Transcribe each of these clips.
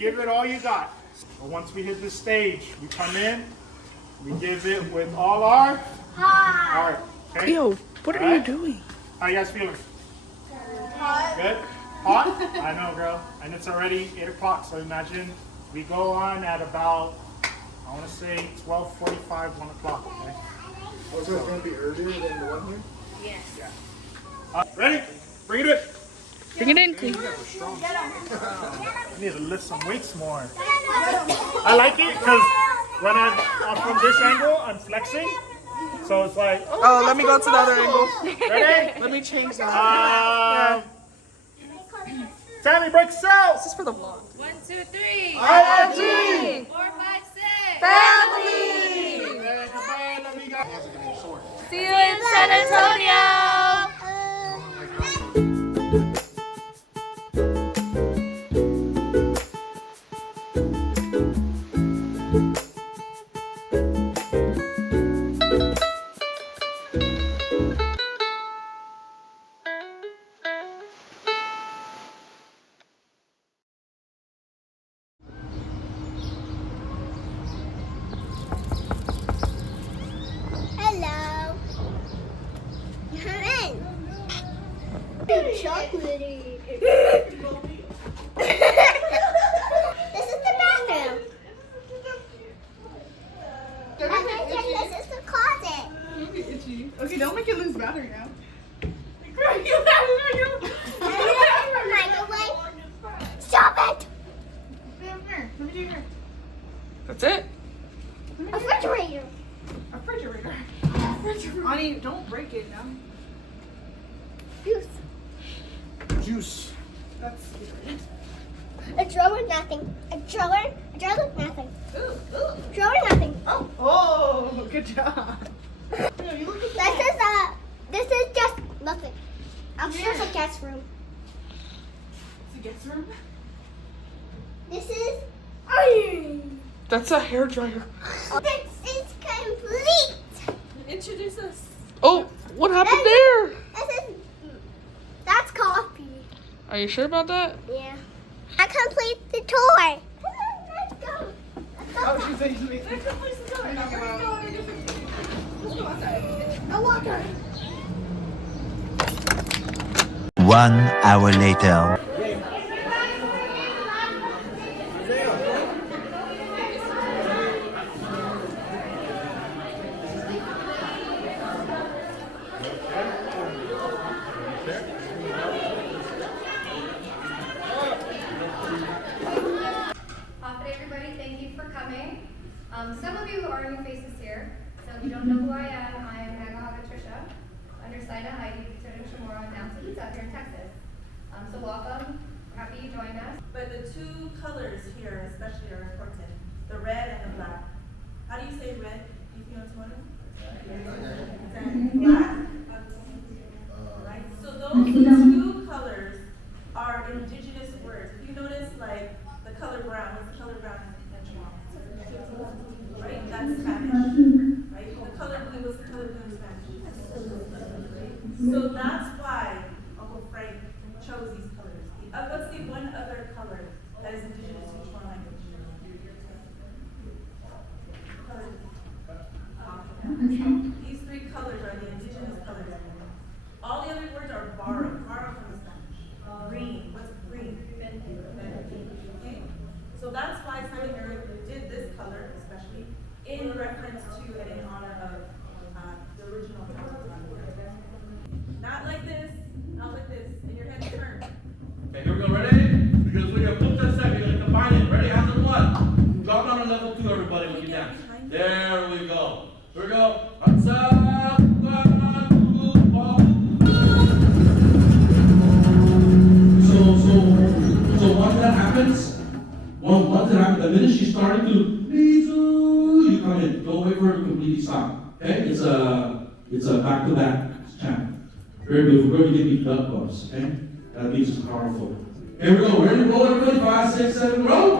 give it all you got. But once we hit the stage, we come in, we give it with all our heart. Okay? Yo, what are you doing? How you guys feeling? Hot. Good? Hot? I know, girl. And it's already 8 o'clock, so imagine we go on at about, I want to say 12:45, 1 o'clock. Okay? Oh, so it's going to be earlier than the one here? Yes. Yeah. Ready? Bring it in. Bring it in, Cleve. I need to lift some weights more. I like it because when I'm from this angle, I'm flexing. So it's like, Oh, let me go to the other angle. ready? Let me change that. Tammy, break us out. This is for the vlog. 1, 2, 3. IRG. 4, 5, 6. Family! Goodbye, love you guys. See you in San Antonio. Hello. Come in. Chocolatey. This is the bathroom. I think this is the closet. Don't get itchy. Okay, don't make it lose battery now. And this is the microwave. Stop it. Let me do your hair. That's it? Refrigerator. Refrigerator. Ani, don't break it now. Juice. Juice. That's scary. A drawer, nothing. A drawer, nothing. Ooh. Drawer, nothing. Oh, good job. No, you look This is just nothing. Upstairs a guest room. It's a guest room. This is. That's a hair dryer. This is complete. Introduce us. Oh, what happened there? This is. That's coffee. Are you sure about that? Yeah. I complete the tour. Let's go. Let's go. Oh, she's saying to me. Let's go. Let's go. Let's go outside. A walker. 1 hour later. Everybody, thank you for coming. Some of you are new faces here, so if you don't know who I am Nagahaga Trisha, Undersigned Heidi, Victoria Chamorro, and Nancy Pizza here in Texas. So welcome, we're happy you joined us. But the two colors here especially are important, the red and the black. How do you say red? Do you know Antonio? Black? Right? So those two colors are indigenous words. If you notice, like, the color brown, what's the color brown in Chamorro? Right? That's Spanish. Right? The color blue, what's the color blue in Spanish? So that's why Uncle Frank chose these colors. What's the one other color that is indigenous to Chamorro language? These three colors are the indigenous colors. All the other words are borrowed from the Spanish. Green, what's green? Okay? So that's why Simon Eric did this color, especially in reference to and in honor of the original color. Not like this, not like this, and your head turned. Okay, here we go, ready? Because we're going to flip that step, you're going to combine it. Ready? Hands on one. Drop down to level 2, everybody, when you dance. There we go. Here we go. Hands up. 1, 2, 3. So once that happens, the minute she's starting to, you come in. Don't wait for her to completely stop. Okay? It's a back-to-back chant. Very beautiful. We're going to give you duck bumps. Okay? That means it's powerful. Here we go. Ready to roll, everybody? 5, 6, 7, roll.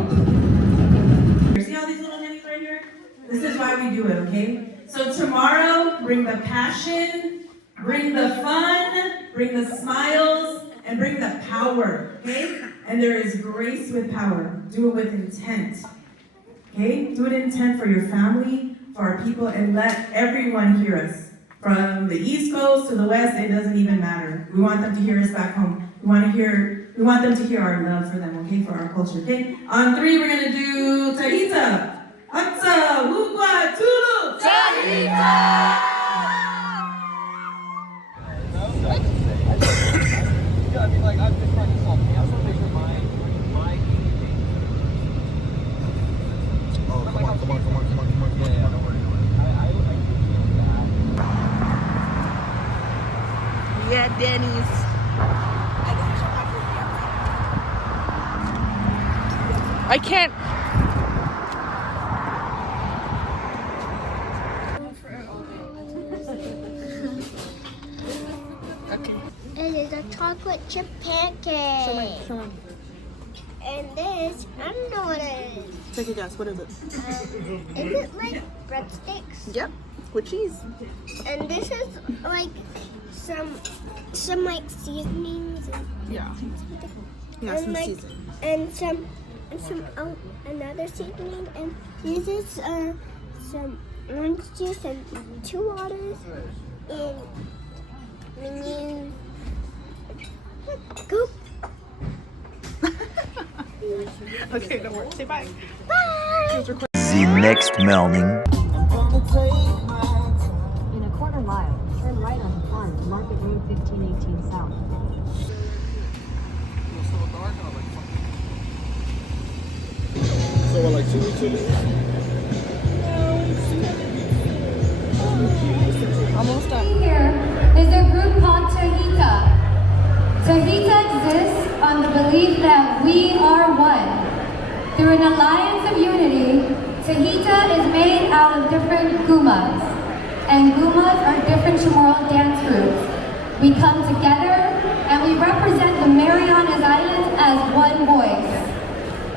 See all these little ninnies right here? This is why we do it, okay? So tomorrow, bring the passion, bring the fun, bring the smiles, and bring the power, okay? And there is grace with power. Do it with intent. Okay? Do it in intent for your family, for our people, and let everyone hear us. From the East Coast to the West, it doesn't even matter. We want them to hear us back home. We want them to hear our love for them, okay? For our culture, okay? On 3, we're gonna do Tahita. Hatsa, Wukwa, Tulu. Tahita! Yeah, Denny's. I can't. It is a chocolate chip pancake. Show me. And this, I don't know what it is. Take a guess. What is it? Is it like breadsticks? Yep. With cheese. And this is like some like seasonings and, Yeah. Yeah, and some like seasoning. and some another seasoning, and this is some orange juice and 2 waters and minion. Go. Okay, don't worry. Say bye. Bye. The next morning. In a quarter mile, turn right on Farm to Market Road 1518 South. So what, like 2 weeks ago? Almost done. Here is a group called Tahita. Tahita exists on the belief that we are one. Through an alliance of unity, Tahita is made out of different gumas. And gumas are different Chamorro dance groups. We come together and we represent the Marianas Islands as one voice.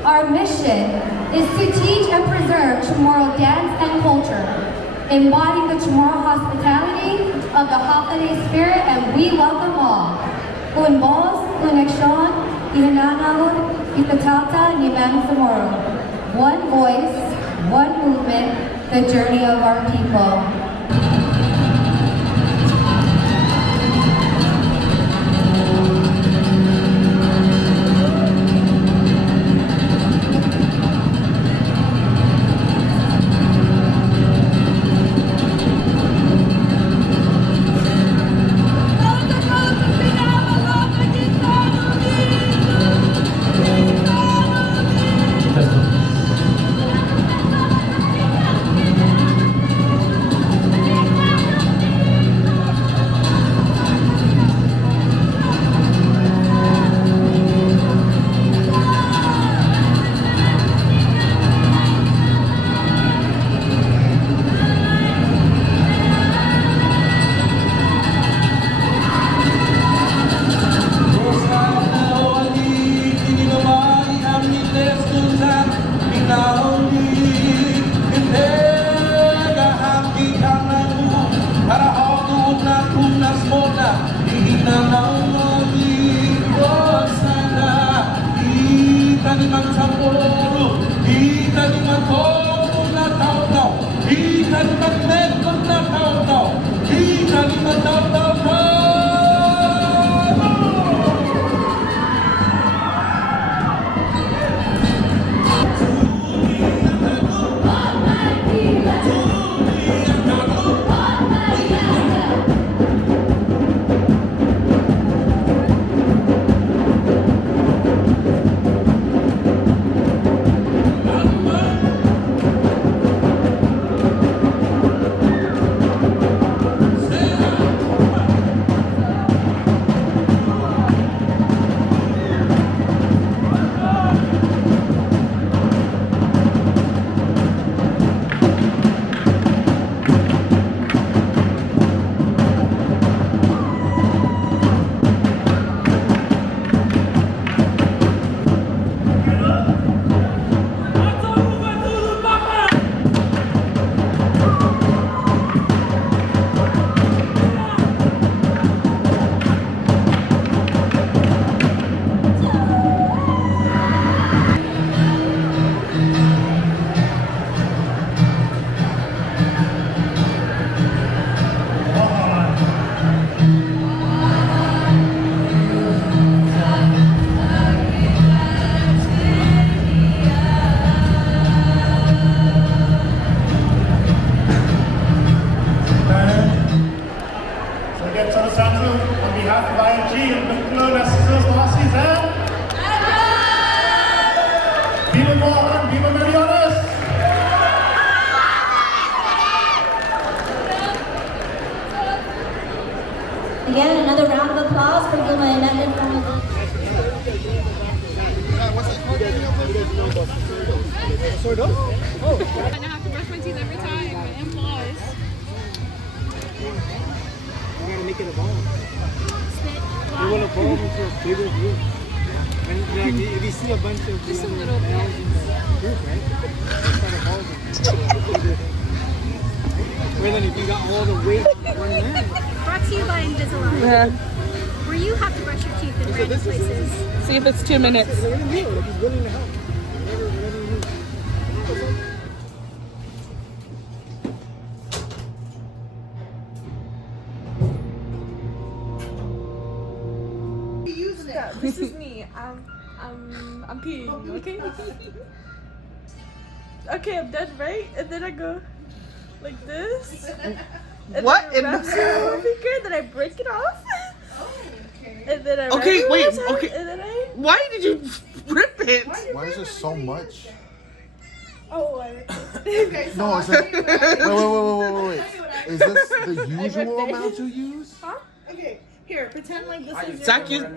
Our mission is to teach and preserve Chamorro dance and culture, embodying the Chamorro hospitality of the holiday spirit, and we welcome all. Un voz, un acción, ihananahon, itatata, niman Chamorro. One voice, one movement, the journey of our people. know about Sordos. Oh. I have to brush my teeth every time. And floss. You gotta make it evolve. You will evolve into a bigger group. And like, if you see a bunch of Just a the little other males bit. in the group, right? They start evolving. into a bigger thing. Where then if you got all the weight on one man. Brought to you by Invisalign. Where you have to brush your teeth in random places. See if it's 2 minutes. Look at him here, like he's willing to help. Whatever you need. This is me. I'm peeing. Okay. Okay, I'm done, right? And then I go like this. And What? Then I wrap it around my finger, then I break it off. And then I Okay, wrap it wait, around my okay. hand, and then I. Why did you rip it? Why is there so much? Oh, I. No, is that, wait. Is this the usual amount you use? Huh? Okay. Here, pretend like this is. Zach your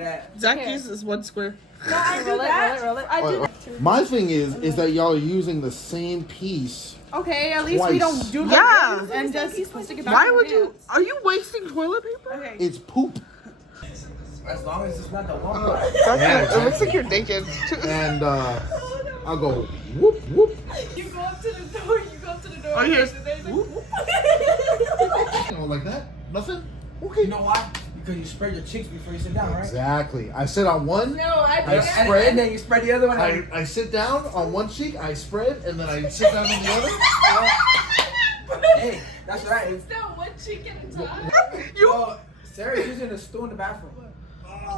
uses 1 square. No, I do that. I do that. My thing is that y'all are using the same piece. Okay, at least Twice. we don't do Yeah. that and just stick it back. Why in would the you? pants. Are you wasting toilet paper? Okay. It's poop. As long as it's not the one. It looks like you're naked. And I'll go whoop whoop. You go up to the door. You go up to the door. Oh, here's and then whoop. Like that? Nothing? Okay. You know why? Because you spread your cheeks before you sit down, right? Exactly. I sit on one. No, I I spread. And then you spread the other one. I sit down on one cheek, I spread, and then I sit down on the other. Hey, that's right. It's not one cheek at a time. Yo, Sarah's using a stool in the bathroom.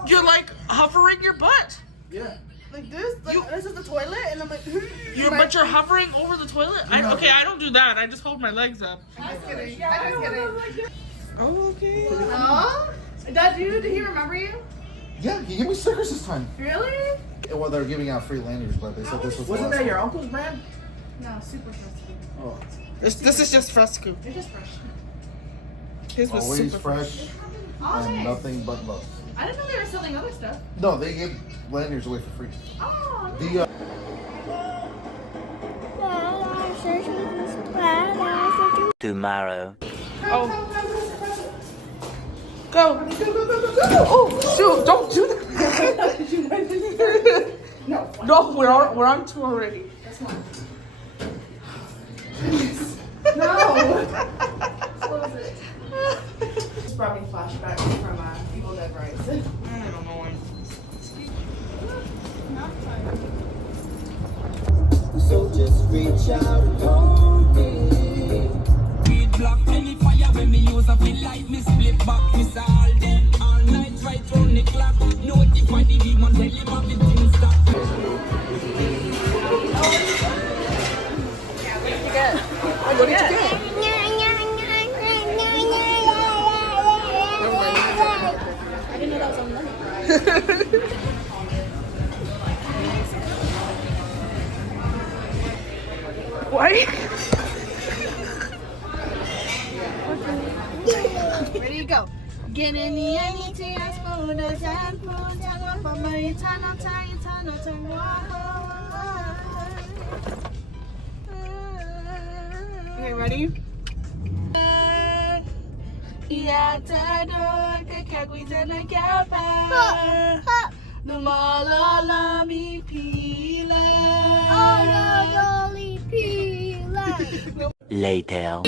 You're like hovering your butt. Yeah. Like this. Like this is the toilet, and I'm like. But you're hovering over the toilet. I don't do that. I just hold my legs up. I'm just kidding. I'm just kidding. Oh, okay. Oh, Dad, did he remember you? Yeah, he gave me stickers this time. Really? Well, they're giving out free lanyards, but they said this was. Wasn't that your uncle's brand? No, super fresco. Oh. This is just fresco. They're just fresh. His was Always super fresh Oh, and nice. nothing but love. I didn't know they were selling other stuff. No, they give lanyards away for free. Oh, nice. The Tomorrow. Oh. Go. Oh shoot! Don't do that. No, we're on 2 already. That's one. No. Close it. This brought me flashbacks from Evil Dead Rise. I don't know why. So just reach out and hold me. Weed block any fire when me use a feel like me split back. Miss all day, all night, right round the clock. Notify the demon, tell him everything stop. What did you get? I didn't know that was on there. Why? Ready to go. Get in the anything as for the time, for my eternal time, Okay, ready? Later.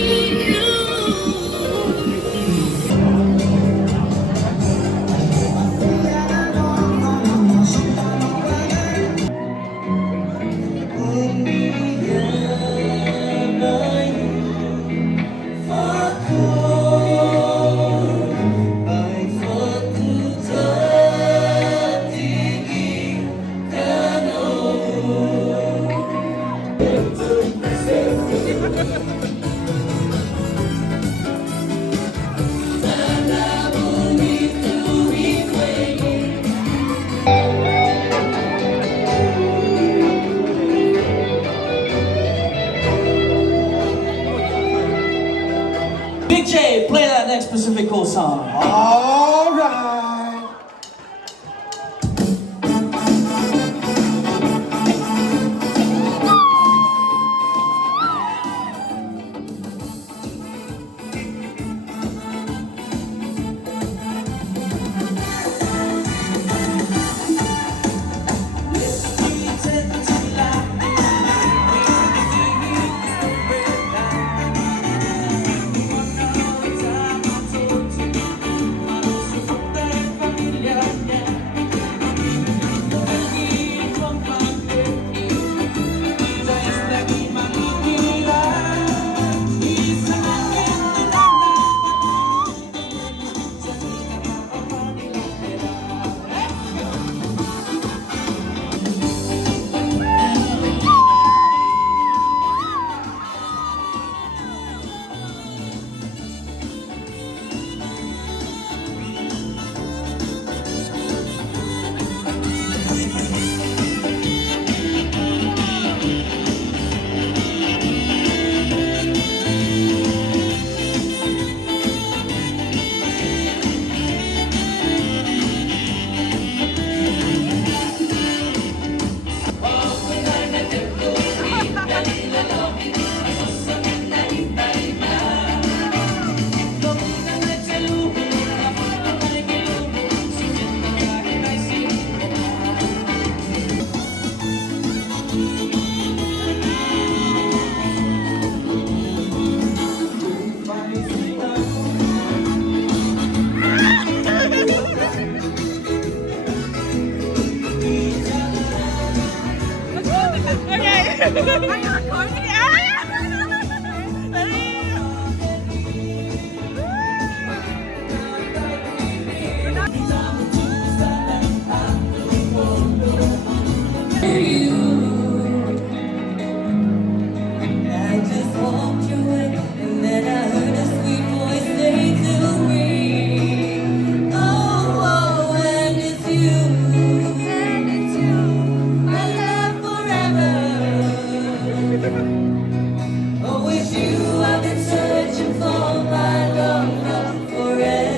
Big J, play that next Pacific Coast song. All right. Okay. Are you recording? I just walked your way, and then I heard a sweet voice say to me, oh, oh, and it's you, my love forever. Oh, it's you I've been searching for, my love forever.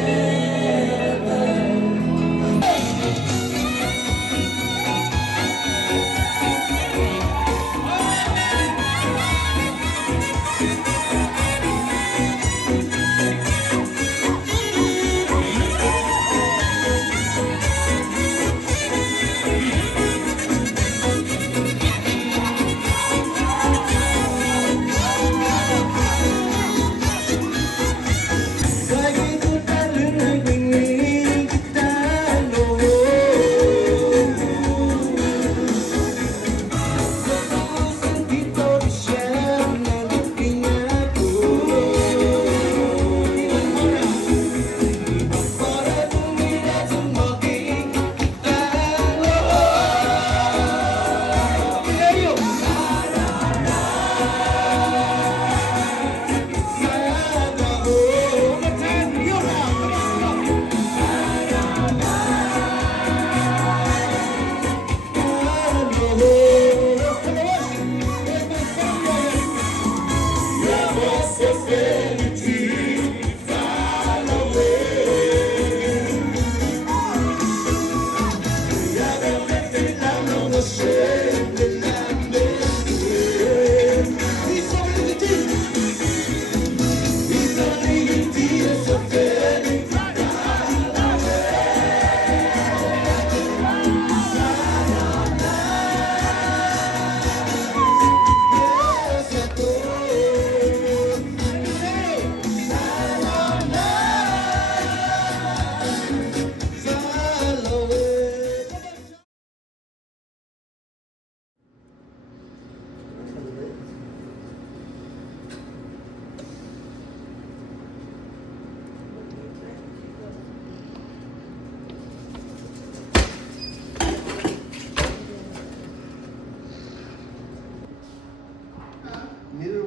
Neither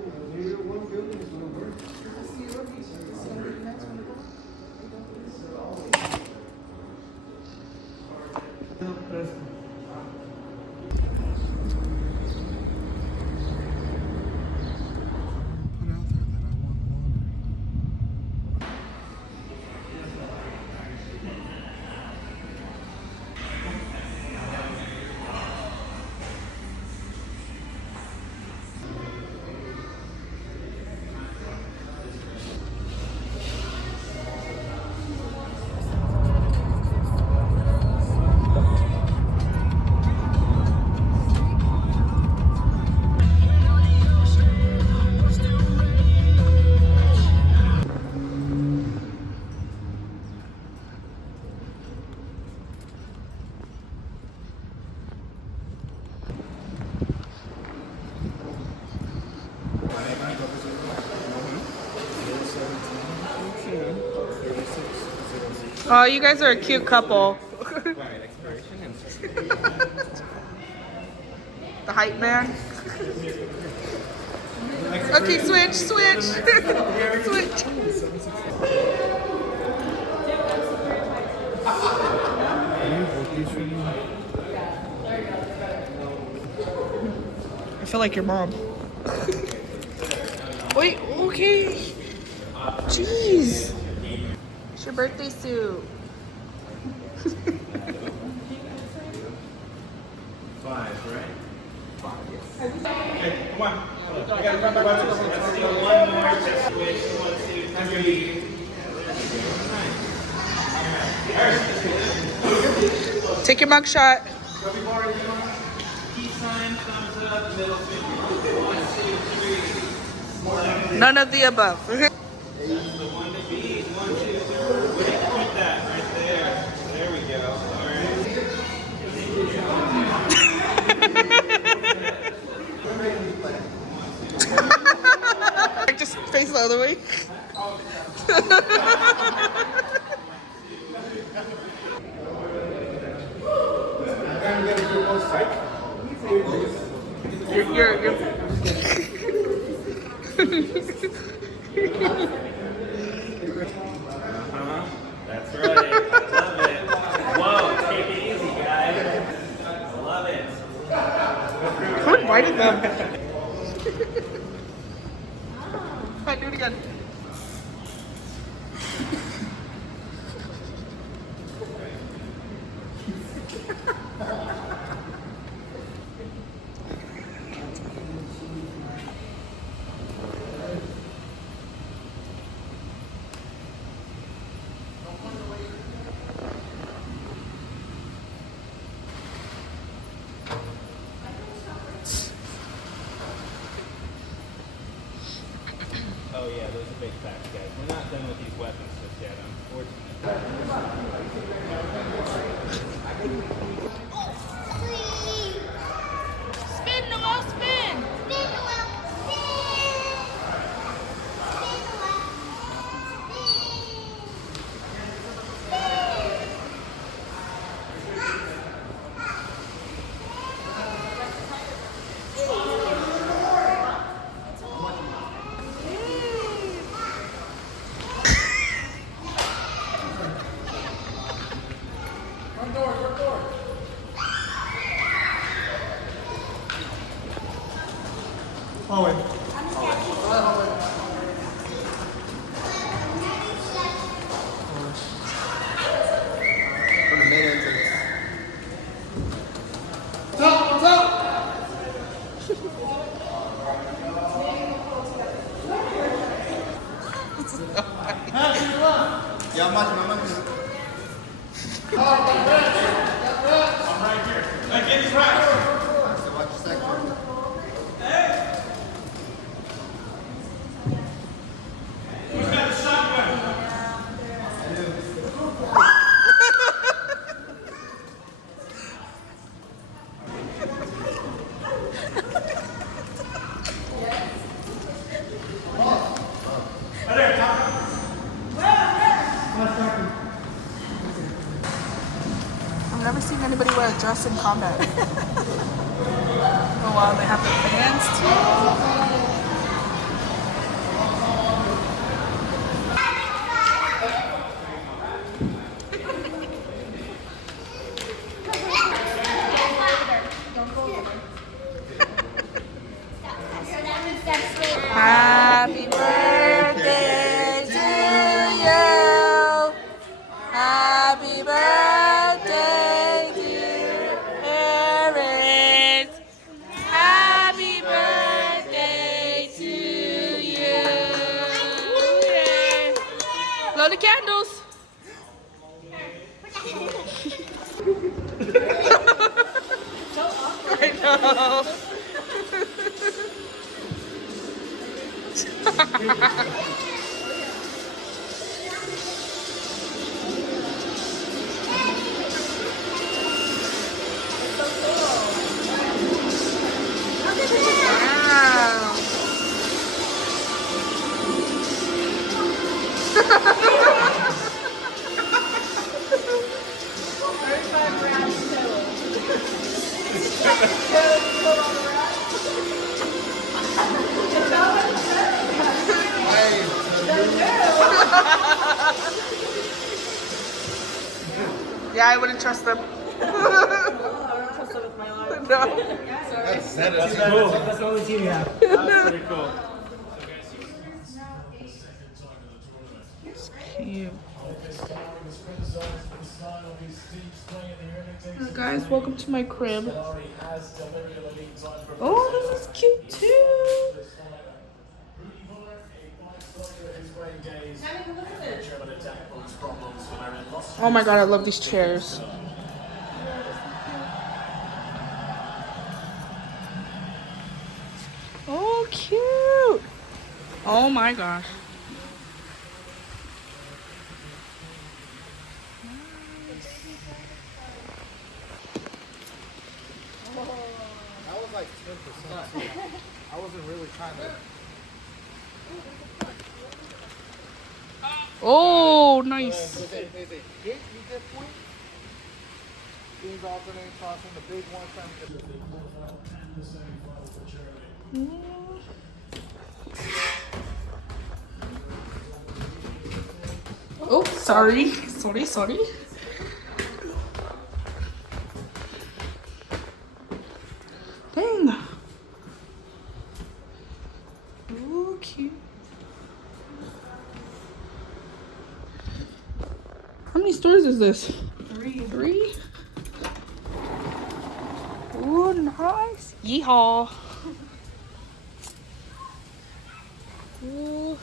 one building is gonna work. Oh, you guys are a cute couple. The hype man. Okay, switch. Switch. I feel like your mom. Wait, okay. Jeez. It's your birthday suit. 5, right? 5, yes. Okay, come on. I gotta come back to this. Let's do one more test. Wait, 1, 2, 3. Take your mug shot. Peace sign, thumbs up, middle finger. 1, 2, 3. None of the above. That's the one to beat. 1, 2, 3. Keep that right there. There we go. All right. Face the other way. You're That's right. I love it. Whoa, take it easy, guys. I love it. Who invited them? Alright, do it again. Oh yeah, those are big facts, guys. We're not done with these weapons just yet, unfortunately. Spin, Noel, spin. For the main entrance. Yeah, I'm watching. I'm right here. Hey, get his right. So watch your second. Who's got the shotgun? I do. I've never seen anybody wear a dress in combat. Oh wow, they have the fans too. Happy birthday to you. Happy birthday, dear Erin. Happy birthday to you. Yay. Blow the candles. I know. Yeah, I wouldn't trust them. No. That's cool. That's the only team you have. That's pretty cool. Cute. Guys, welcome to my crib. Oh, this is cute too. Oh my god, I love these chairs. Oh, cute. Oh my gosh. That was like 10%. I wasn't really trying to. Oh, nice. Hit, you get point. Beans alternate tossing the big one time. Oh, sorry. Sorry. Dang. Oh, cute. How many stores is this? 3. Oh, nice. Yeehaw. Ooh.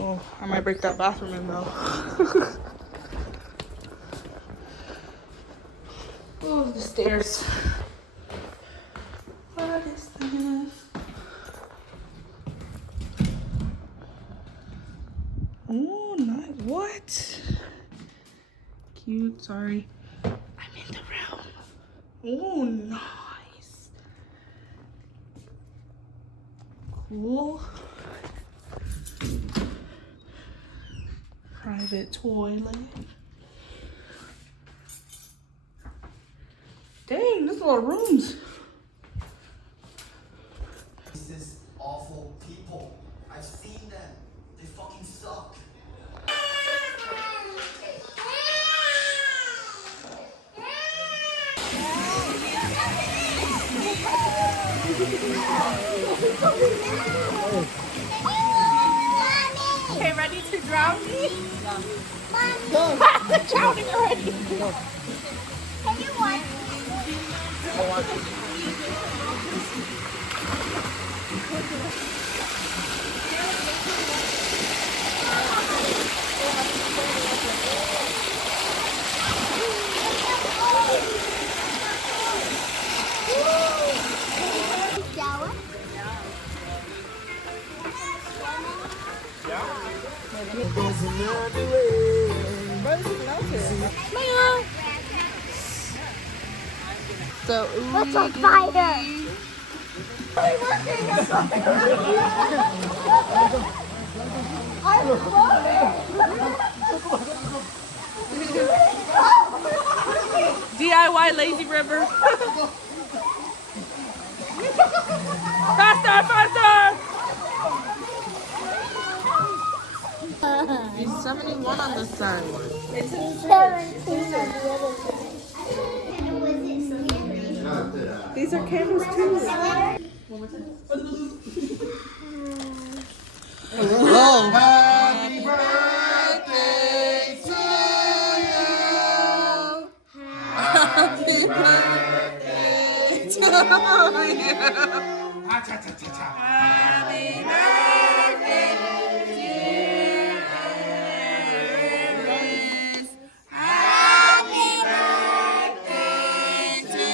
Oh, I might break that bathroom in though. Oh, the stairs. What is this? Oh, nice. What? Cute, sorry. I'm in the room. Oh, nice. Cool. Private toilet. Dang, there's a lot of rooms. This awful people. I've seen them. They fucking suck. Okay, ready to drown me? Drowning already. Can you watch? Shower? So, What's on fire? I'm DIY lazy river. Faster! There's 71 on this side. It's 17 on the other side. These are candles too. Oh. Happy birthday to you. Happy birthday to you. Happy birthday, dear Iris. Happy birthday to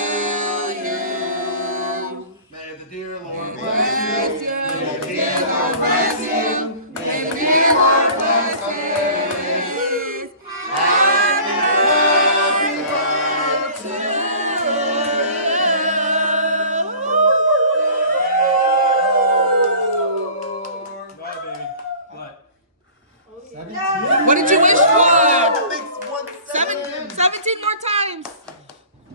you. May the dear Lord Bless you. May the dear Lord bless you. May the dear Lord bless you. Happy birthday to What did you wish for? 17 more times.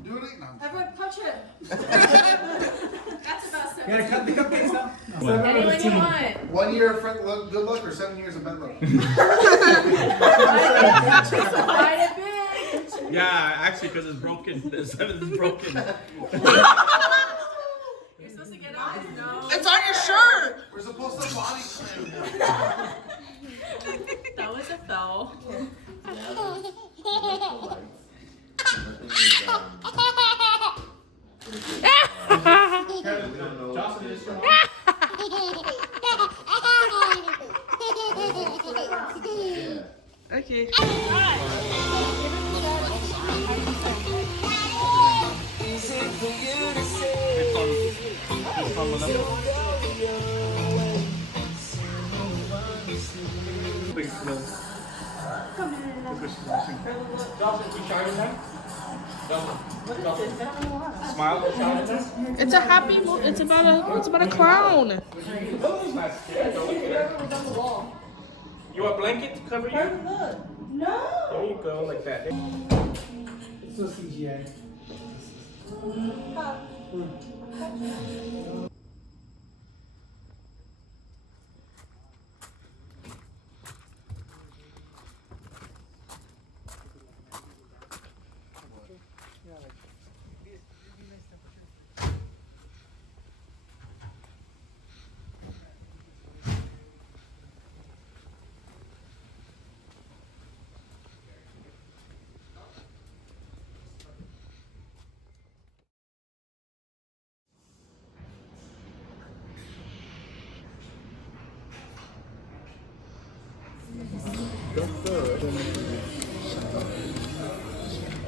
Do it. No. Everyone punch him. That's about 7. You gotta cut the cupcakes now. Anyone you want. 1 year of good luck or 7 years of bad luck? Yeah, actually, because it's broken. The 7 is broken. You're supposed to get on his nose. It's on your shirt. We're supposed to body slam. That was a foul. Okay. Smile. It's a happy mo it's about a clown. Not scared. Don't look at her. You want a blanket to cover you? No. There you go, like that. It's no CGI.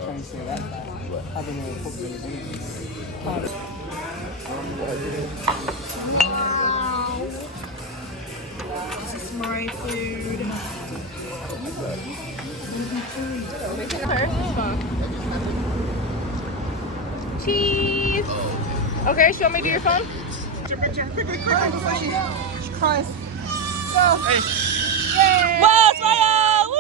Trying to say that fast. I've been able to cook This is my food. Cheese. Okay, show me. Do your phone. Quickly, before she cries. Go. Hey. Yay. Whoa, smile! Woo!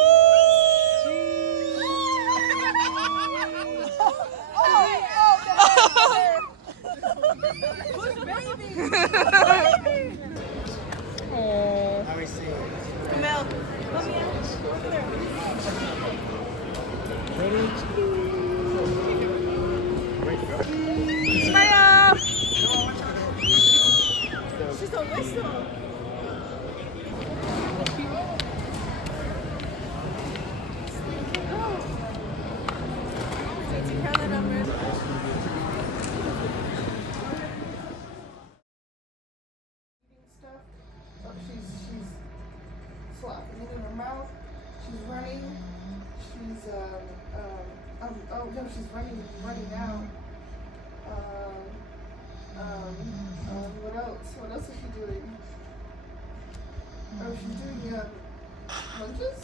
Who's the baby? Oh. How we see it. Camille. Smile! She's a whistle. Stuff. Oh, she's slapping it in her mouth. She's running. She's oh no, she's running now. What else? What else is she doing? Oh, she's doing lunges.